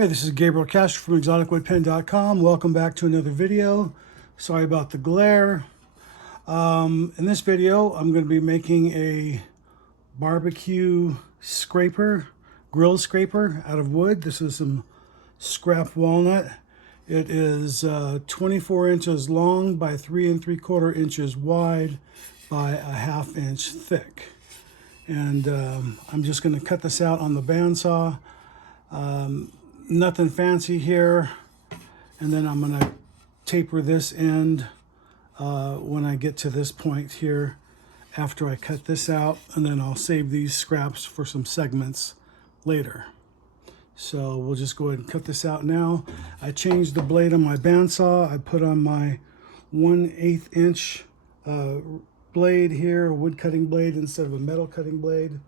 Hey, this is Gabriel Castro from exoticwoodpen.com. Welcome back to another video. Sorry about the glare. In this video, I'm going to be making a barbecue scraper, grill scraper out of wood. This is some scrap walnut. It is 24 inches long by 3 3/4 inches wide by a 1/2 inch thick. And I'm just going to cut this out on the bandsaw. Nothing fancy here, and then I'm going to taper this end when I get to this point here after I cut this out, and then I'll save these scraps for some segments later. So we'll just go ahead and cut this out now. I changed the blade on my bandsaw. I put on my 1/8 inch blade here, a wood cutting blade instead of a metal cutting blade.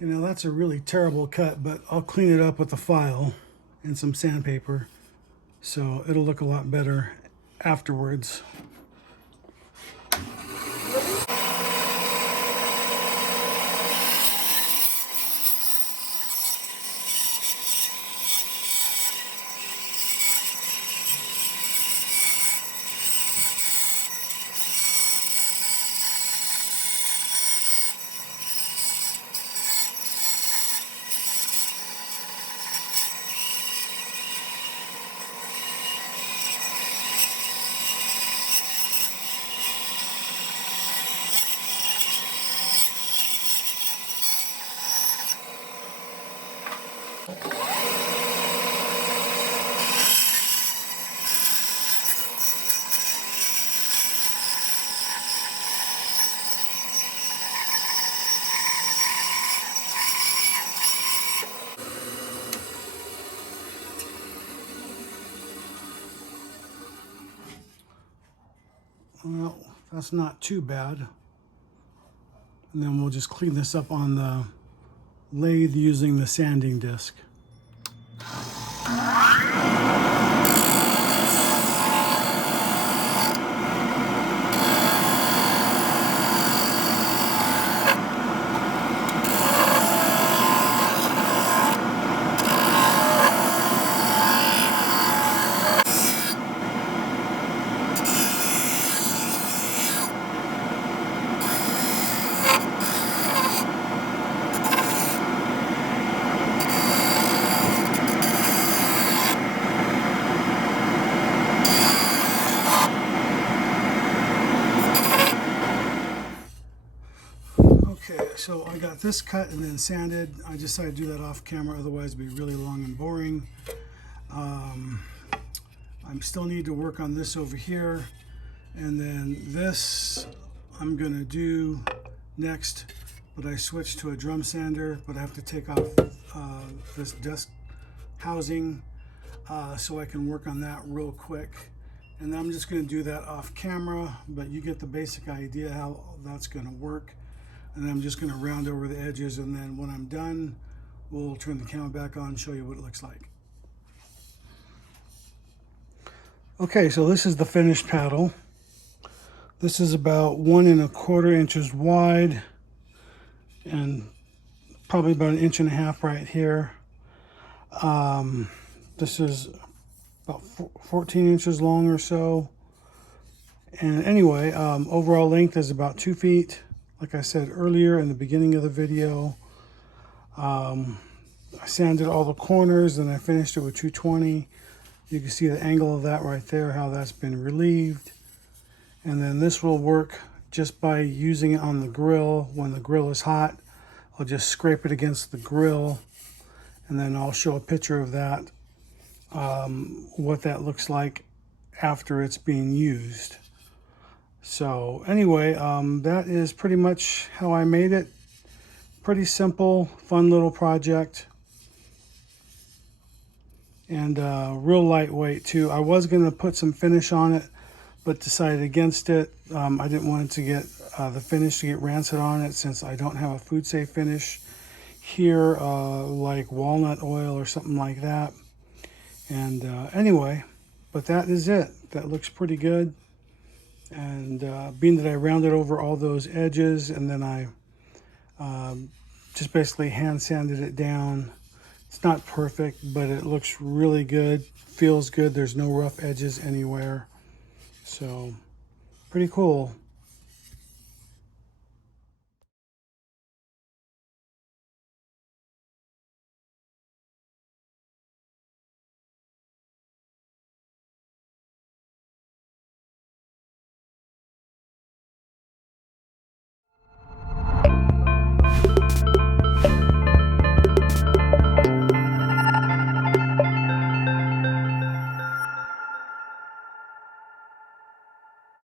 You know, that's a really terrible cut, but I'll clean it up with a file and some sandpaper, so it'll look a lot better afterwards. Well, that's not too bad. And then we'll just clean this up on the lathe using the sanding disc. Okay, so I got this cut and then sanded. I decided to do that off camera, otherwise it'd be really long and boring. I still need to work on this over here, and then this I'm gonna do next, but I switched to a drum sander, but I have to take off this desk housing so I can work on that real quick. And I'm just gonna do that off camera, but you get the basic idea how that's gonna work. And I'm just going to round over the edges, and then when I'm done, we'll turn the camera back on and show you what it looks like. Okay, so this is the finished paddle. This is about 1 1/4 inches wide and probably about 1.5 inches right here. This is about 14 inches long or so. And anyway, overall length is about 2 feet. Like I said earlier in the beginning of the video, I sanded all the corners and I finished it with 220. You can see the angle of that right there, how that's been relieved. And then this will work just by using it on the grill. When the grill is hot, I'll just scrape it against the grill, and then I'll show a picture of that, what that looks like after it's being used. So anyway, that is pretty much how I made it. Pretty simple, fun little project. and real lightweight too. I was going to put some finish on it, but decided against it. I didn't want it to get the finish to get rancid on it, since I don't have a food safe finish here, like walnut oil or something like that. And anyway, but that is it. That looks pretty good. And being that I rounded over all those edges, and then I just basically hand sanded it down. It's not perfect, but it looks really good. Feels good. There's no rough edges anywhere. So pretty cool.